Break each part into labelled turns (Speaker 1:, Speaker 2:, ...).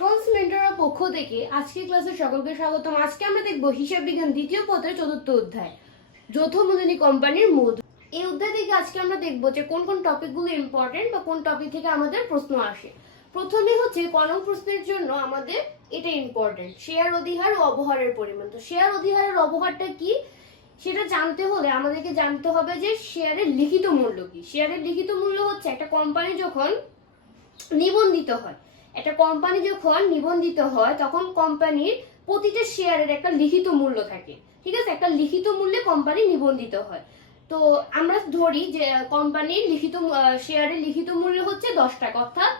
Speaker 1: Accounts মেন্টরের পক্ষ থেকে আজকের ক্লাসে সকলকে স্বাগতম। আজকে আমরা দেখব হিসাব বিজ্ঞান দ্বিতীয় পত্রের চতুর্থ অধ্যায়, যৌথ মূলধনী কোম্পানির মুদ এই অধ্যায় থেকে আজকে আমরা দেখব যে কোন কোন টপিকগুলো ইম্পর্টেন্ট বা কোন টপিক থেকে আমাদের প্রশ্ন আসে। প্রথমে হচ্ছে কলম প্রশ্নের জন্য আমাদের এটা ইম্পর্টেন্ট শেয়ার অধিহার ও অবহারের পরিমাণ। তো শেয়ার অধিহারের অবহারটা কি? সেটা জানতে হলে আমাদেরকে জানতে হবে যে শেয়ারের লিখিত মূল্য কি? শেয়ারের লিখিত মূল্য হচ্ছে একটা কোম্পানি যখন নিবন্ধিত হয় একটা কোম্পানি যখন নিবন্ধিত হয়, তখন কোম্পানির প্রতিটা শেয়ারের একটা লিখিত মূল্য থাকে। ঠিক আছে? একটা লিখিত মূল্যে কোম্পানি নিবন্ধিত হয়। তো আমরা ধরি যে কোম্পানির লিখিত শেয়ারের লিখিত মূল্য হচ্ছে দশ টাকা। অর্থাৎ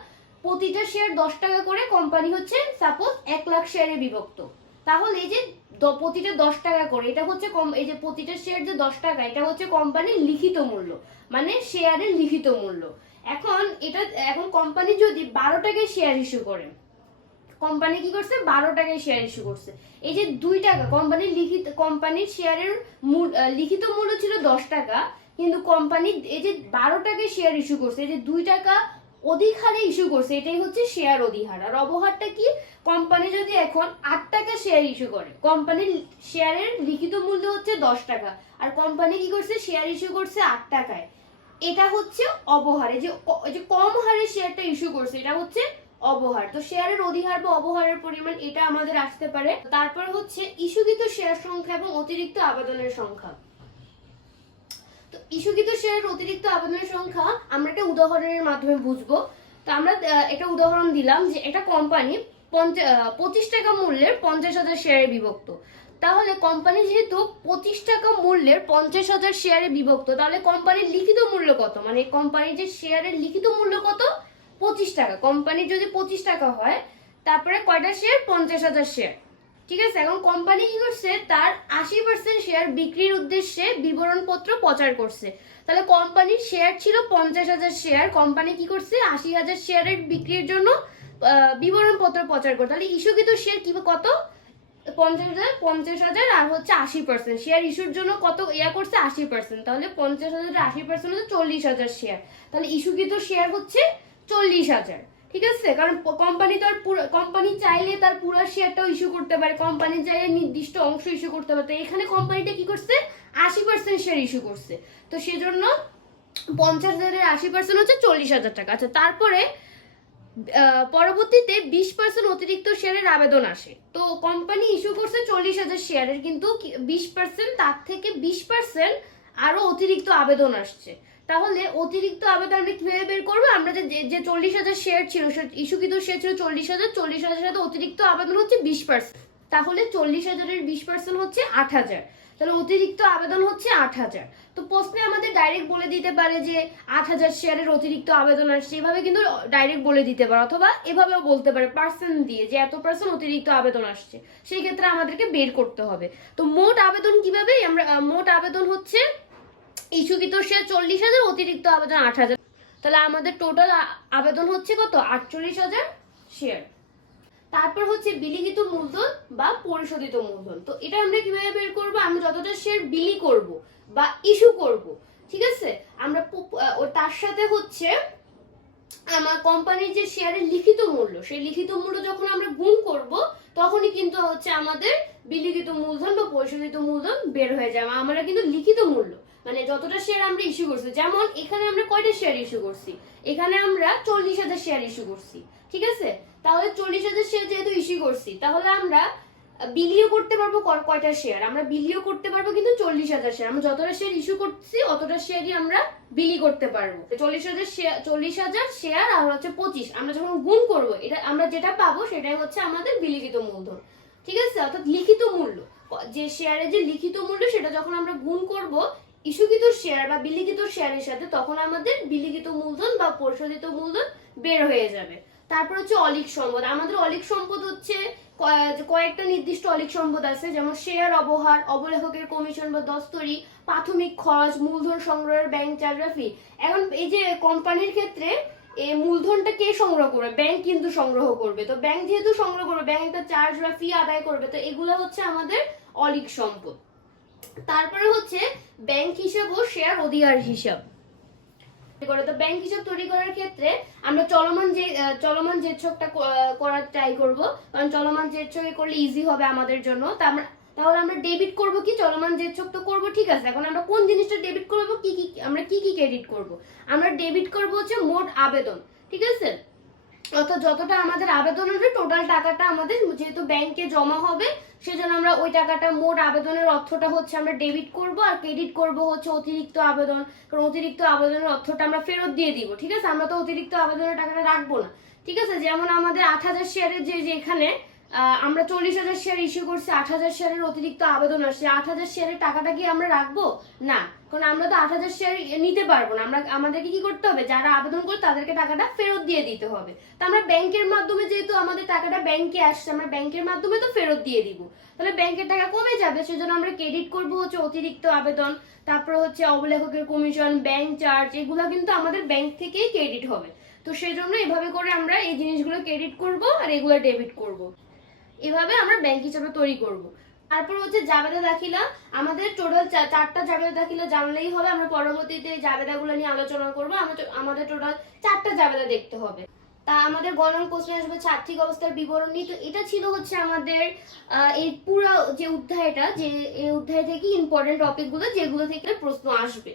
Speaker 1: প্রতিটা শেয়ার দশ টাকা করে কোম্পানি হচ্ছে সাপোজ এক লাখ শেয়ারে বিভক্ত। তাহলে এই যে প্রতিটা দশ টাকা করে, এটা হচ্ছে কম- এই যে প্রতিটা শেয়ার যে দশ টাকা, এটা হচ্ছে কোম্পানির লিখিত মূল্য। মানে শেয়ারের লিখিত মূল্য। এখন এটা, এখন কোম্পানি যদি বারো টাকায় শেয়ার ইস্যু করে কোম্পানি কি করছে? বারো টাকায় শেয়ার ইস্যু করছে। এই যে দুই টাকা কোম্পানির লিখিত কোম্পানির শেয়ারের লিখিত মূল্য ছিল দশ টাকা, কিন্তু কোম্পানি এই যে বারো টাকায় শেয়ার ইস্যু করছে, এই যে দুই টাকা অধিক হারে ইস্যু করছে, এটাই হচ্ছে শেয়ার অধিহার। আর অবহারটা কি? কোম্পানি যদি এখন আট টাকা শেয়ার ইস্যু করে কোম্পানির শেয়ারের লিখিত মূল্য হচ্ছে দশ টাকা, আর কোম্পানি কি করছে? শেয়ার ইস্যু করছে আট টাকায়। এটা হচ্ছে অবহার, যে যে কম হারে শেয়ারটা ইস্যু করছে, এটা হচ্ছে অবহার। তো শেয়ারের অধিহার বা অবহারের পরিমাণ এটা আমাদের আসতে পারে। তারপর হচ্ছে ইস্যুকৃত শেয়ার সংখ্যা এবং অতিরিক্ত আবেদনের সংখ্যা। তো ইস্যুকৃত শেয়ারের অতিরিক্ত আবেদনের সংখ্যা আমরা একটা উদাহরণের মাধ্যমে বুঝব। তো আমরা এটা উদাহরণ দিলাম যে এটা কোম্পানি পঞ্চাশ পঁচিশ টাকা মূল্যের পঞ্চাশ হাজার শেয়ারে বিভক্ত। তাহলে কোম্পানি যেহেতু পঁচিশ টাকা মূল্যের পঞ্চাশ হাজার শেয়ারে বিভক্ত, তাহলে কোম্পানির লিখিত মূল্য কত? মানে কোম্পানির যে শেয়ারের লিখিত মূল্য কত? পঁচিশ টাকা। কোম্পানির যদি পঁচিশ টাকা হয়, তারপরে কয়টা শেয়ার পঞ্চাশ হাজার শেয়ার ঠিক আছে? এখন কোম্পানি কি করছে? তার আশি পার্সেন্ট শেয়ার বিক্রির উদ্দেশ্যে বিবরণপত্র প্রচার করছে। তাহলে কোম্পানির শেয়ার ছিল পঞ্চাশ হাজার শেয়ার কোম্পানি কি করছে? আশি হাজার শেয়ারের বিক্রির জন্য বিবরণপত্র প্রচার করে তাহলে ইস্যুকৃত শেয়ার কি কত? পঞ্চাশ হাজার পঞ্চাশ হাজার আর হচ্ছে আশি পার্সেন্ট শেয়ার ইস্যুর জন্য কত ইয়া করছে? আশি পার্সেন্ট তাহলে পঞ্চাশ হাজার, আশি পার্সেন্ট হচ্ছে চল্লিশ হাজার শেয়ার তাহলে ইস্যুকৃত শেয়ার হচ্ছে চল্লিশ হাজার। ঠিক আছে? কারণ কোম্পানি তো আর পুরো কোম্পানি চাইলে তার পুরো শেয়ারটাও ইস্যু করতে পারে। কোম্পানি চাইলে নির্দিষ্ট অংশ ইস্যু করতে পারে। তো এখানে কোম্পানিটা কি করছে? আশি পার্সেন্ট শেয়ার ইস্যু করছে। তো সেজন্য পঞ্চাশ হাজারের আশি পার্সেন্ট হচ্ছে চল্লিশ হাজার টাকা। আচ্ছা তারপরে পরবর্তীতে বিশ পার্সেন্ট অতিরিক্ত শেয়ারের আবেদন আসে। তো কোম্পানি ইস্যু করছে চল্লিশ হাজার শেয়ারের, কিন্তু বিশ পার্সেন্ট তার থেকে বিশ পার্সেন্ট আরও অতিরিক্ত আবেদন আসছে। তাহলে অতিরিক্ত আবেদন আমরা কীভাবে বের করব? আমরা যে যে চল্লিশ হাজার শেয়ার ছিল ইস্যুকৃত শেয়ার ছিল চল্লিশ হাজার চল্লিশ হাজার সাথে অতিরিক্ত আবেদন হচ্ছে বিশ পার্সেন্ট তাহলে চল্লিশ হাজারের বিশ পার্সেন্ট হচ্ছে আট হাজার। তাহলে অতিরিক্ত আবেদন হচ্ছে আট হাজার। তো প্রশ্নে আমাদের ডাইরেক্ট বলে দিতে পারে যে আট হাজার শেয়ারের অতিরিক্ত আবেদন আসছে এভাবে কিন্তু ডাইরেক্ট বলে দিতে পারে অথবা এভাবেও বলতে পারে পার্সেন্ট দিয়ে যে এত পার্সেন্ট অতিরিক্ত আবেদন আসছে। সেই ক্ষেত্রে আমাদেরকে বের করতে হবে। তো মোট আবেদন কীভাবে আমরা মোট আবেদন হচ্ছে ইস্যুকৃত শেয়ার চল্লিশ হাজার, অতিরিক্ত আবেদন আট হাজার। তাহলে আমাদের টোটাল আবেদন হচ্ছে কত? আটচল্লিশ হাজার শেয়ার তারপর হচ্ছে বিলিখিত মূলধন বা পরিশোধিত মূলধন। তো এটা আমরা কীভাবে বের করব? আমরা যতটা শেয়ার বিলি করব বা ইস্যু করব, ঠিক আছে? আমরা তার সাথে হচ্ছে আমার কোম্পানির যে শেয়ারের লিখিত মূল্য, সেই লিখিত মূল্য যখন আমরা গুণ করব, তখনই কিন্তু হচ্ছে আমাদের বিলিখিত মূলধন বা পরিশোধিত মূলধন বের হয়ে যাবে। আমরা কিন্তু লিখিত মূল্য মানে যতটা শেয়ার আমরা ইস্যু করছি, যেমন এখানে আমরা কয়টা শেয়ার ইস্যু করছি? এখানে আমরা চল্লিশ হাজার শেয়ার ইস্যু করছি, ঠিক আছে? তাহলে চল্লিশ হাজার শেয়ার যেহেতু ইস্যু করছি, তাহলে আমরা বিলিও করতে পারব কয়টা শেয়ার আমরা বিলিও করতে পারব কিন্তু চল্লিশ হাজার শেয়ার আমরা যতটা শেয়ার ইস্যু করছি, অতটা শেয়ারই আমরা বিলি করতে পারব। চল্লিশ হাজার শেয়ার চল্লিশ হাজার শেয়ার আর হচ্ছে পঁচিশ। আমরা যখন গুণ করব, এটা আমরা যেটা পাবো সেটাই হচ্ছে আমাদের বিলিখিত মূলধন। ঠিক আছে? অর্থাৎ লিখিত মূল্য। যে শেয়ারের যে লিখিত মূল্য, সেটা যখন আমরা গুণ করব, ইস্যুকৃত শেয়ার বা বিলিখিত শেয়ারের সাথে, তখন আমাদের বিলিখিত মূলধন বা পরিশোধিত মূলধন বের হয়ে যাবে। তারপর হচ্ছে অলিক সম্পদ। আমাদের অলিক সম্পদ হচ্ছে কয়- কয়েকটা নির্দিষ্ট অলিক সম্পদ আছে, যেমন শেয়ার অবহার, অবলেখকের কমিশন বা দস্তরি, প্রাথমিক খরচ, মূলধন সংগ্রহের ব্যাংক চার্জ ফি এখন এই যে কোম্পানির ক্ষেত্রে এই মূলধনটা কে সংগ্রহ করবে? ব্যাংক কিন্তু সংগ্রহ করবে। তো ব্যাংক যেহেতু সংগ্রহ করবে ব্যাংক একটা চার্জ বা ফি আদায় করবে, তো এগুলো হচ্ছে আমাদের অলিক সম্পদ। তারপরে হচ্ছে ব্যাংক হিসাব ও শেয়ার অধিকার হিসাব। করে। তো ব্যাংক হিসাব তৈরি করার ক্ষেত্রে আমরা চলমান যে চলমান যে ছকটা করার ট্রাই করব। কারণ চলমান যে ছকে করলে ইজি হবে আমাদের জন্য। তা আমরা, তাহলে আমরা ডেবিট করব কি? চলমান যে ছক তো করব, ঠিক আছে। এখন আমরা কোন জিনিসটা ডেবিট করব? কি কি, আমরা কি কি ক্রেডিট করব? আমরা ডেবিট করব হচ্ছে মোট আবেদন, ঠিক আছে? অর্থাৎ যতটা আমাদের আবেদন হবে টোটাল টাকাটা আমাদের যেহেতু ব্যাংকে জমা হবে সেজন্য আমরা ওই টাকাটা মোট আবেদনের অর্থটা হচ্ছে আমরা ডেবিট করব আর ক্রেডিট করব হচ্ছে অতিরিক্ত আবেদন। কারণ অতিরিক্ত আবেদনের অর্থটা আমরা ফেরত দিয়ে দিব ঠিক আছে? আমরা তো অতিরিক্ত আবেদনের টাকাটা রাখব না ঠিক আছে? যেমন আমাদের আট হাজার শেয়ারের যে যে এখানে আহ, আমরা চল্লিশ হাজার শেয়ার ইস্যু করছি, আট হাজার শেয়ারের অতিরিক্ত আবেদন আসছে। আট হাজার শেয়ারের টাকাটা কি আমরা রাখব? না, কারণ আমরা তো আট হাজার শেয়ার নিতে পারব না। আমরা, আমাদেরকে কি করতে হবে? যারা আবেদন করে তাদেরকে টাকাটা ফেরত দিয়ে দিতে হবে। তা আমরা ব্যাংকের মাধ্যমে যেহেতু আমাদের টাকাটা ব্যাংকে আসছে, আমরা ব্যাংকের মাধ্যমে তো ফেরত দিয়ে দিব। তাহলে ব্যাংকের টাকা কমে যাবে, সেজন্য আমরা ক্রেডিট করব হচ্ছে অতিরিক্ত আবেদন, তারপর হচ্ছে অবলেখকের কমিশন ব্যাংক চার্জ এগুলো কিন্তু আমাদের ব্যাংক থেকেই ক্রেডিট হবে। তো সেই জন্য এভাবে করে আমরা এই জিনিসগুলো ক্রেডিট করব আর এগুলো ডেবিট করব। এভাবে আমরা ব্যাংক হিসাবে তৈরি করব। তারপর হচ্ছে জাবেদা দাখিলা, আমাদের টোটাল চারটা জাবেদা দাখিলা জানলেই হবে, আমরা পরবর্তীতে জাবেদাগুলো নিয়ে আলোচনা করব আমাদের টোটাল চারটা জাবেদা দেখতে হবে। তা আমাদের গণন কোশ্চেন আসবে আর্থিক অবস্থার বিবরণী, তো এটা ছিল হচ্ছে আমাদের এই পুরো যে অধ্যায়টা, যে এই অধ্যায় থেকে ইম্পর্টেন্ট টপিকগুলো যেগুলো থেকে প্রশ্ন আসবে।